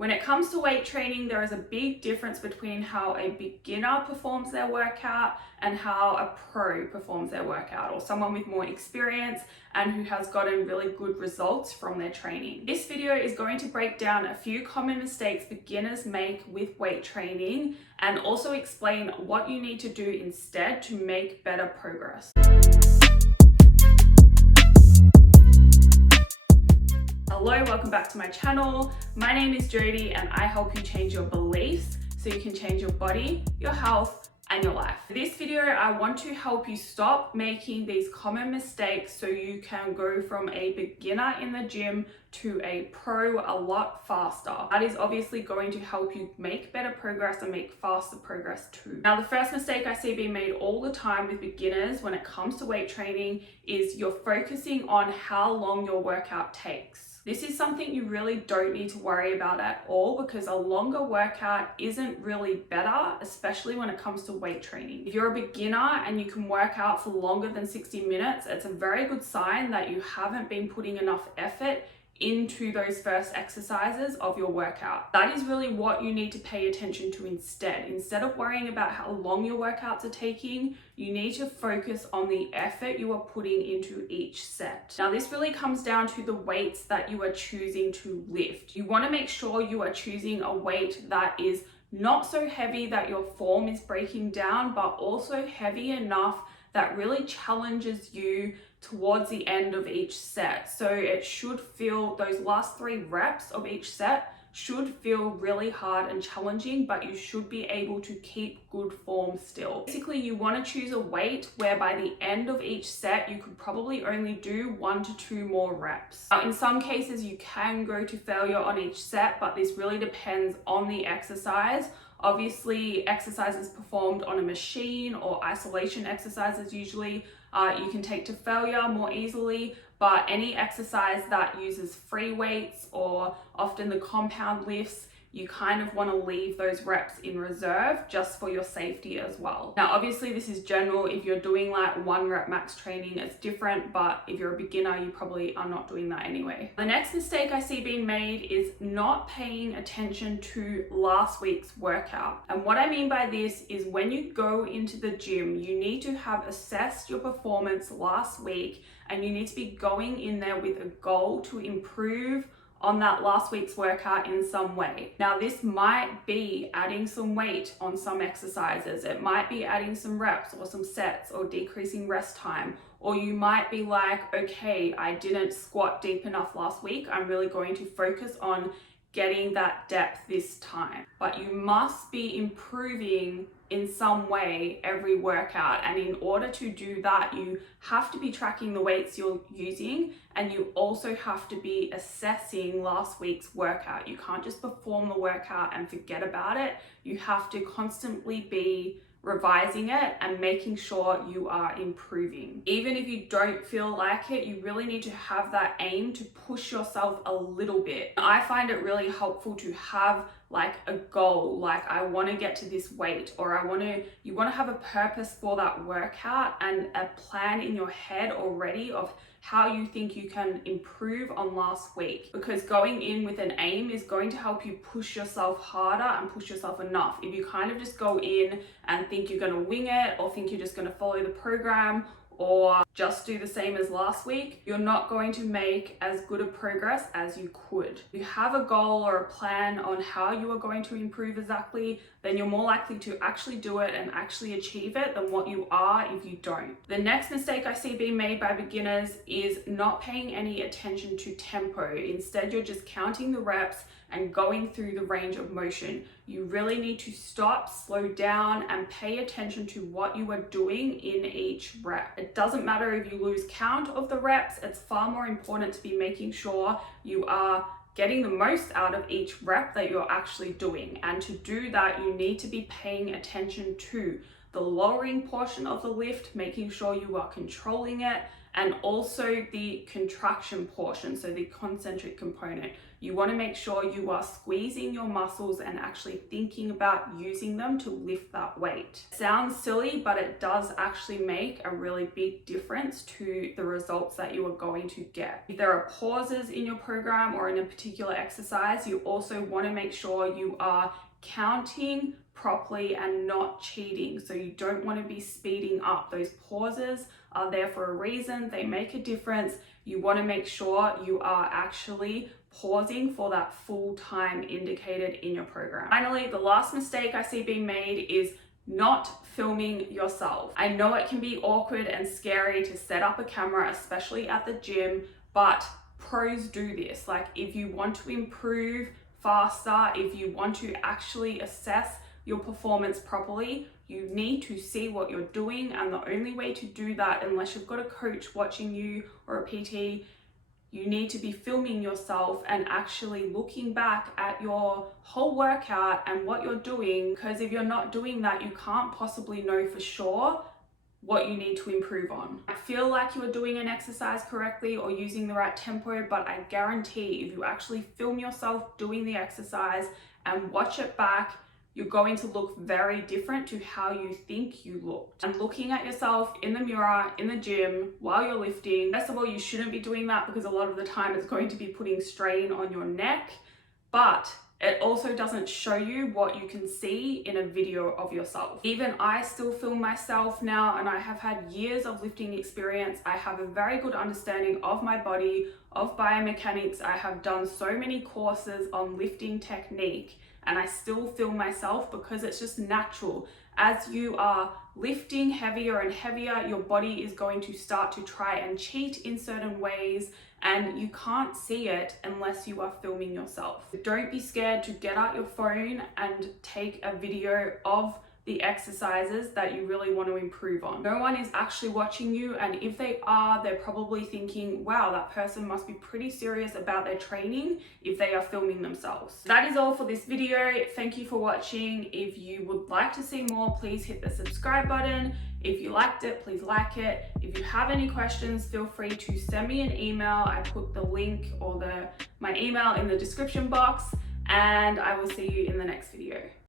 When it comes to weight training, there is a big difference between how a beginner performs their workout and how a pro performs their workout, or someone with more experience and who has gotten really good results from their training. This video is going to break down a few common mistakes beginners make with weight training and also explain what you need to do instead to make better progress. Hello, welcome back to my channel. My name is Jodie and I help you change your beliefs so you can change your body, your health, and your life. For this video, I want to help you stop making these common mistakes so you can go from a beginner in the gym to a pro a lot faster. That is obviously going to help you make better progress and make faster progress too. Now, the first mistake I see being made all the time with beginners when it comes to weight training is you're focusing on how long your workout takes. This is something you really don't need to worry about at all because a longer workout isn't really better, especially when it comes to weight training. If you're a beginner and you can work out for longer than 60 minutes, it's a very good sign that you haven't been putting enough effort into those first exercises of your workout. That is really what you need to pay attention to instead. Instead of worrying about how long your workouts are taking, you need to focus on the effort you are putting into each set. Now, this really comes down to the weights that you are choosing to lift. You want to make sure you are choosing a weight that is not so heavy that your form is breaking down, but also heavy enough that really challenges you towards the end of each set. So it should feel, those last 3 reps of each set should feel really hard and challenging, but you should be able to keep good form still. Basically, you want to choose a weight where by the end of each set, you could probably only do 1 to 2 more reps. Now, in some cases, you can go to failure on each set, but this really depends on the exercise. Obviously, exercises performed on a machine or isolation exercises usually you can take to failure more easily, but any exercise that uses free weights or often the compound lifts, you kind of want to leave those reps in reserve just for your safety as well. Now, obviously this is general. If you're doing like 1 rep max training, it's different, but if you're a beginner, you probably are not doing that anyway. The next mistake I see being made is not paying attention to last week's workout. And what I mean by this is when you go into the gym, you need to have assessed your performance last week and you need to be going in there with a goal to improve on that last week's workout in some way. Now, this might be adding some weight on some exercises. It might be adding some reps or some sets or decreasing rest time. Or you might be like, okay, I didn't squat deep enough last week. I'm really going to focus on getting that depth this time. But you must be improving in some way every workout, and in order to do that, you have to be tracking the weights you're using, and you also have to be assessing last week's workout. You can't just perform the workout and forget about it. You have to constantly be revising it and making sure you are improving. Even if you don't feel like it, you really need to have that aim to push yourself a little bit. I find it really helpful to have like a goal, like I want to get to this weight, or you want to have a purpose for that workout and a plan in your head already of how you think you can improve on last week, because going in with an aim is going to help you push yourself harder and push yourself enough. If you kind of just go in and think you're going to wing it, or think you're just going to follow the program, or just do the same as last week, you're not going to make as good a progress as you could. If you have a goal or a plan on how you are going to improve exactly, then you're more likely to actually do it and actually achieve it than what you are if you don't. The next mistake I see being made by beginners is not paying any attention to tempo. Instead, you're just counting the reps and going through the range of motion. You really need to stop, slow down, and pay attention to what you are doing in each rep. It doesn't matter if you lose count of the reps, it's far more important to be making sure you are getting the most out of each rep that you're actually doing. And to do that, you need to be paying attention to the lowering portion of the lift, making sure you are controlling it, and also the contraction portion, so the concentric component. You want to make sure you are squeezing your muscles and actually thinking about using them to lift that weight. It sounds silly, but it does actually make a really big difference to the results that you are going to get. If there are pauses in your program or in a particular exercise, you also want to make sure you are counting properly and not cheating. So you don't want to be speeding up. Those pauses are there for a reason. They make a difference. You want to make sure you are actually pausing for that full time indicated in your program. Finally, the last mistake I see being made is not filming yourself. I know it can be awkward and scary to set up a camera, especially at the gym, but pros do this. Like, if you want to improve faster, if you want to actually assess your performance properly, you need to see what you're doing. And the only way to do that, unless you've got a coach watching you or a PT, you need to be filming yourself and actually looking back at your whole workout and what you're doing. Because if you're not doing that, you can't possibly know for sure what you need to improve on. I feel like you are doing an exercise correctly or using the right tempo, but I guarantee if you actually film yourself doing the exercise and watch it back, you're going to look very different to how you think you looked. And looking at yourself in the mirror, in the gym, while you're lifting, first of all, you shouldn't be doing that because a lot of the time it's going to be putting strain on your neck, but it also doesn't show you what you can see in a video of yourself. Even I still film myself now, and I have had years of lifting experience. I have a very good understanding of my body, of biomechanics. I have done so many courses on lifting technique, and I still film myself because it's just natural. As you are lifting heavier and heavier, your body is going to start to try and cheat in certain ways, and you can't see it unless you are filming yourself. Don't be scared to get out your phone and take a video of the exercises that you really want to improve on. No one is actually watching you, and if they are, they're probably thinking, wow, that person must be pretty serious about their training if they are filming themselves. That is all for this video. Thank you for watching. If you would like to see more, please hit the subscribe button. If you liked it, please like it. If you have any questions, feel free to send me an email. I put the link or my email in the description box, and I will see you in the next video.